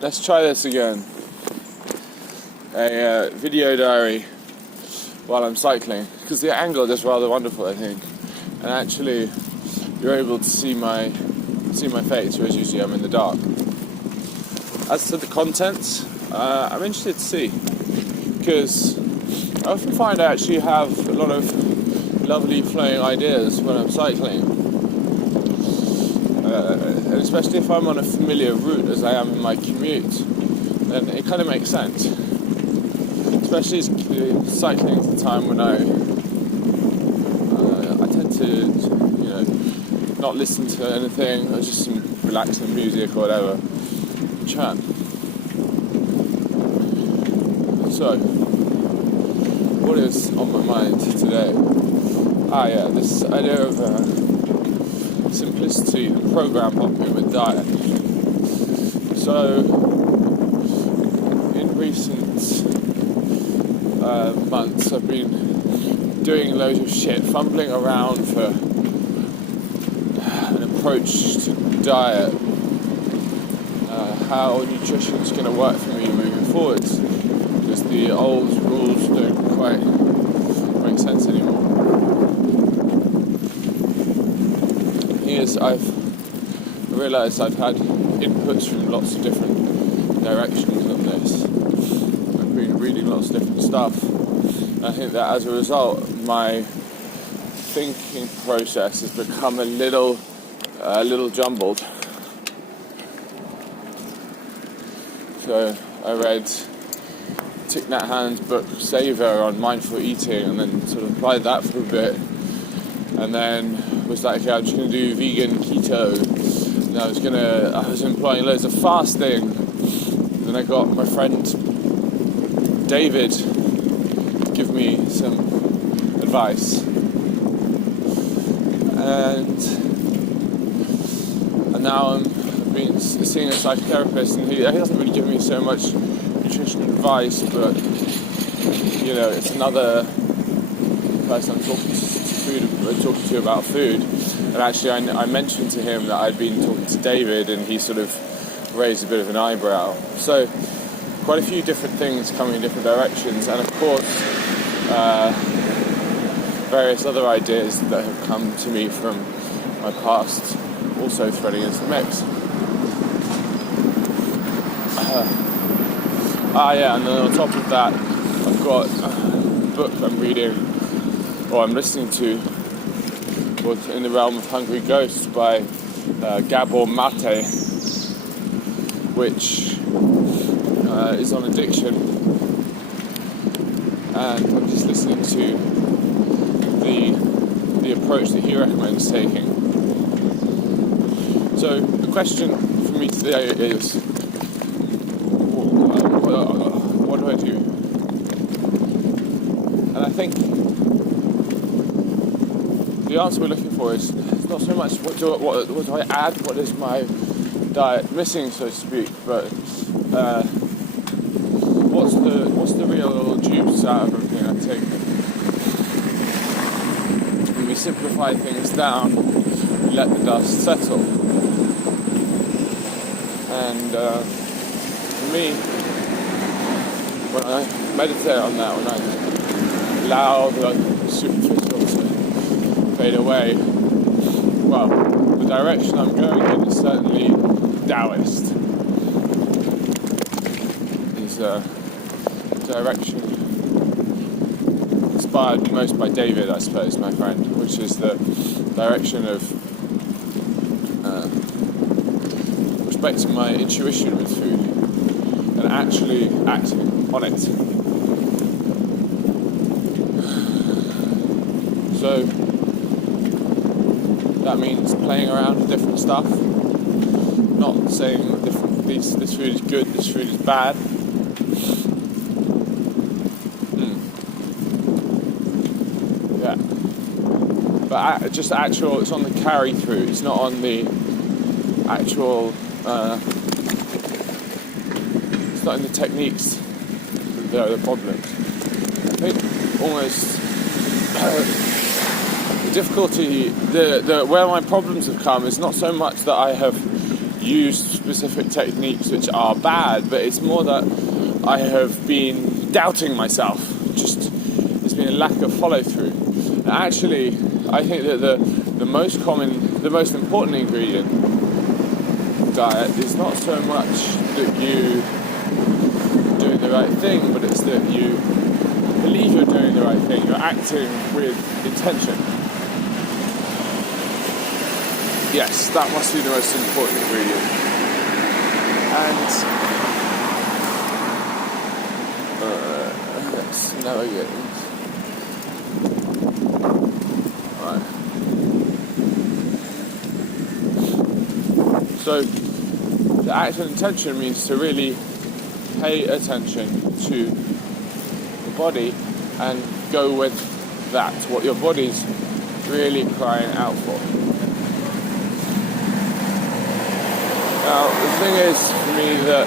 Let's try this again. A video diary while I'm cycling, because the angle is rather wonderful, I think, and actually you're able to see my face, whereas usually I'm in the dark. As to the contents, I'm interested to see, because I often find I actually have a lot of lovely flowing ideas when I'm cycling, and especially if I'm on a familiar route as I am in my commute, then it kind of makes sense. Especially cycling at the time when I tend to, not listen to anything, or just some relaxing music or whatever, chat. So, what is on my mind today? This idea of simplicity and program hopping with diet. So, in recent months I've been doing loads of shit, fumbling around for an approach to diet, how nutrition's going to work for me moving forwards, because the old rules don't quite make sense anymore. The thing is, I've realised I've had inputs from lots of different directions on this. I've been reading lots of different stuff. I think that as a result, my thinking process has become a little jumbled. So I read Thich Nhat Hanh's book Savor on mindful eating, and then sort of applied that for a bit, and then was like, okay, I'm just going to do vegan keto, and I was employing loads of fasting. Then I got my friend David give me some advice, and now I've been seeing a psychotherapist, and he doesn't really give me so much nutrition advice, but it's another person I'm talking to about food. And actually I mentioned to him that I'd been talking to David, and he sort of raised a bit of an eyebrow. So quite a few different things coming in different directions, and of course various other ideas that have come to me from my past also threading into the mix. And then on top of that, I've got a book I'm reading, or I'm listening to, In the Realm of Hungry Ghosts by Gabor Mate, which is on addiction, and I'm just listening to the approach that he recommends taking. So the question for me today is, what do I do? And I think the answer we're looking for is not so much what do I add, what is my diet missing, so to speak, but what's the real juice out of everything I take. When we simplify things down, we let the dust settle. And for me, when I meditate on that, when I allow the superficial to fade away, well, the direction I'm going in is certainly Taoist. Is a direction inspired most by David, I suppose, my friend, which is the direction of respecting my intuition with food and actually acting on it. So that means playing around with different stuff, not saying that this food is good, this food is bad. Yeah, but it's on the carry through. It's not on the actual. It's not in the techniques that are the problems. I think almost the difficulty, where my problems have come is not so much that I have used specific techniques which are bad, but it's more that I have been doubting myself. Just there's been a lack of follow through. Actually, I think that the most important ingredient in diet is not so much that you are doing the right thing, but it's that you believe you're doing the right thing. You're acting with intention. Yes, that must be the most important ingredient. And let's navigate this. Right. So, the act of intention means to really pay attention to the body and go with that, what your body's really crying out for. Now, the thing is for me that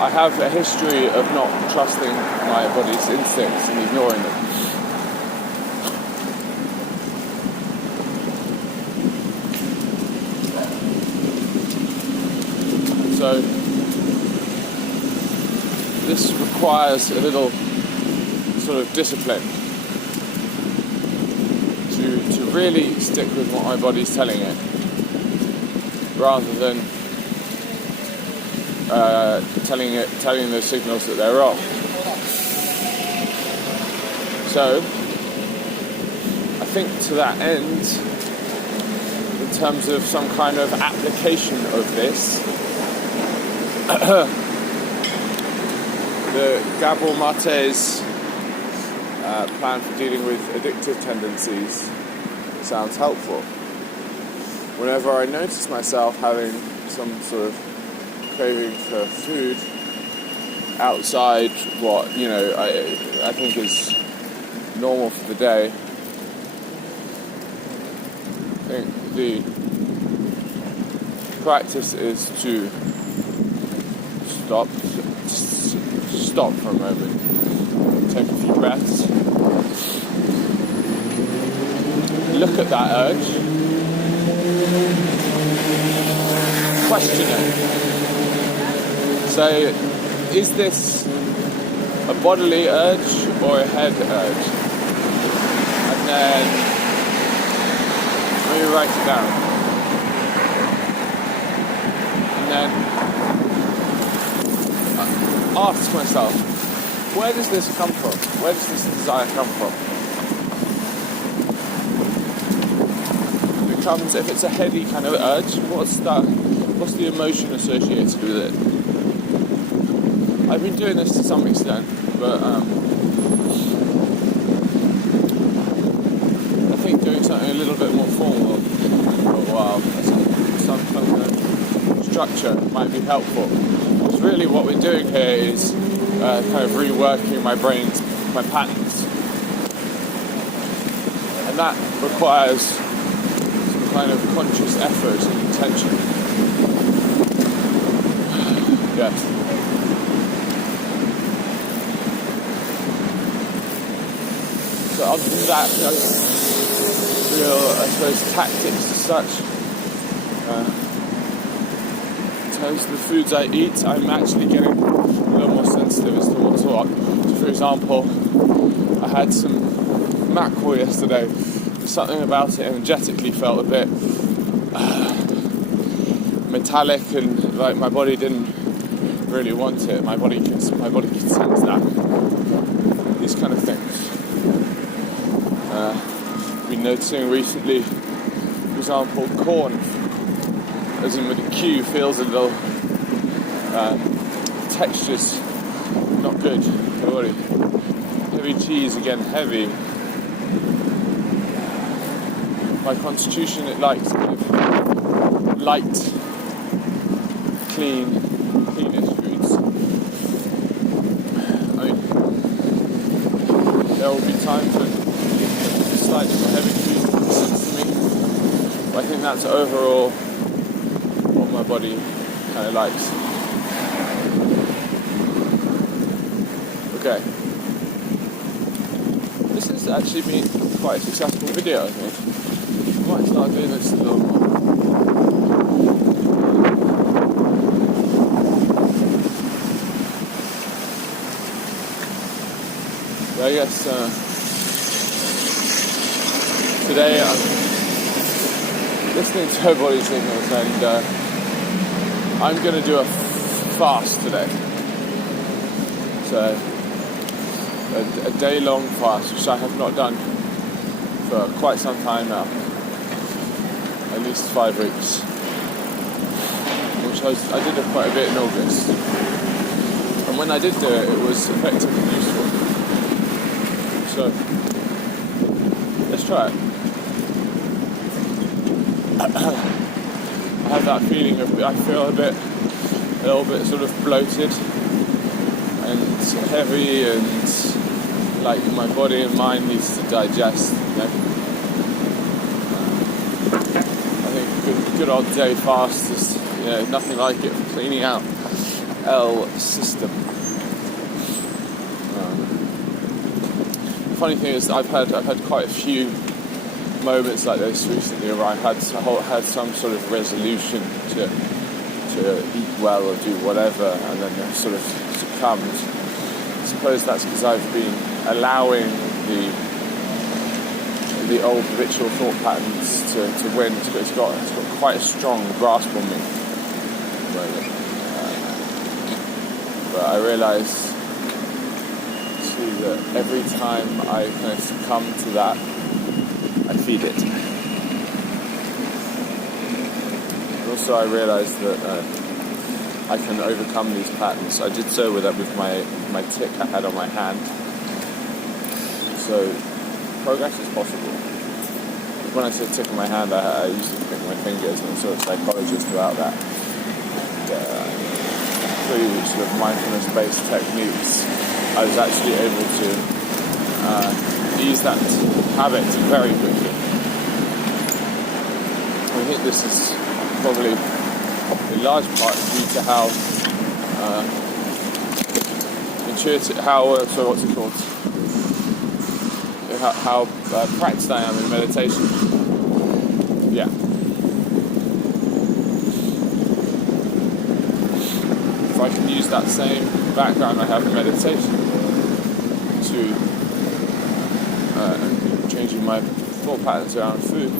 I have a history of not trusting my body's instincts and ignoring them. So, this requires a little sort of discipline to really stick with what my body's telling it, rather than telling those signals that they're wrong. So, I think to that end, in terms of some kind of application of this, the Gabor Mate's plan for dealing with addictive tendencies sounds helpful. Whenever I notice myself having some sort of craving for food outside what, I think is normal for the day, I think the practice is to stop for a moment, take a few breaths, look at that urge, question it. Say, is this a bodily urge or a head urge? And then maybe write it down. And then ask myself, where does this come from? Where does this desire come from? If it's a heady kind of urge, what's the emotion associated with it? I've been doing this to some extent, but I think doing something a little bit more formal for a while, some kind of structure might be helpful. Because really what we're doing here is kind of reworking my patterns. And that requires kind of conscious effort and intention. Yes. So other than that, real, I suppose, tactics as such. In terms of the foods I eat, I'm actually getting a little more sensitive as to what's what. So for example, I had some mackerel yesterday. Something about it energetically felt a bit metallic, and like my body didn't really want it. My body could sense that. These kind of things. Been noticing recently, for example, corn, as in with a Q, feels a little texture's not good for the body. Heavy cheese, again, heavy. My constitution, it likes kind of light, cleanish foods. I mean, there will be times when slightly more heavy food suits me, but I think that's overall what my body kind of likes. Okay. This has actually been quite a successful video, I think. I might start doing this a little more. I guess today I'm listening to her body signals, and I'm going to do a fast today. So a day-long fast, which I have not done for quite some time now, at least 5 weeks, which I did it quite a bit in August. And when I did do it, it was effective and useful. So let's try it. I have that feeling of, I feel a little bit sort of bloated and heavy, and like my body and mind needs to digest, you know. I think good old day fast is, you know, nothing like it for cleaning out L system. The funny thing is, I've had quite a few moments like this recently where I had some sort of resolution to eat well or do whatever, and then I sort of succumbed. I suppose that's because I've been allowing the old habitual thought patterns to win. It's got quite a strong grasp on me. But I realise too that every time I kind of succumb to that, I feed it. And also I realised that I can overcome these patterns. I did so with my tick I had on my hand. So progress is possible. When I say tick on my hand, I used to pick my fingers, and sort of psychologist about that. Through sort of mindfulness-based techniques, I was actually able to ease that habit very quickly. I think this is probably in large part due to how intuitive, how practiced I am in meditation. Yeah. If I can use that same background I have in meditation to changing my thought patterns around food,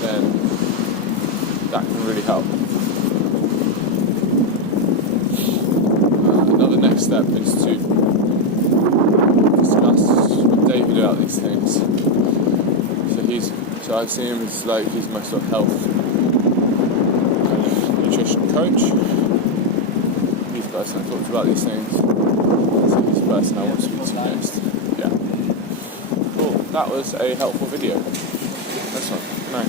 then that can really help. Another next step is to discuss with David about these things. So I see him as like he's my sort of health kind of nutrition coach. He's the person I talked about these things. So he's the person I want to speak to next. Yeah. Cool. That was a helpful video. That's one. No.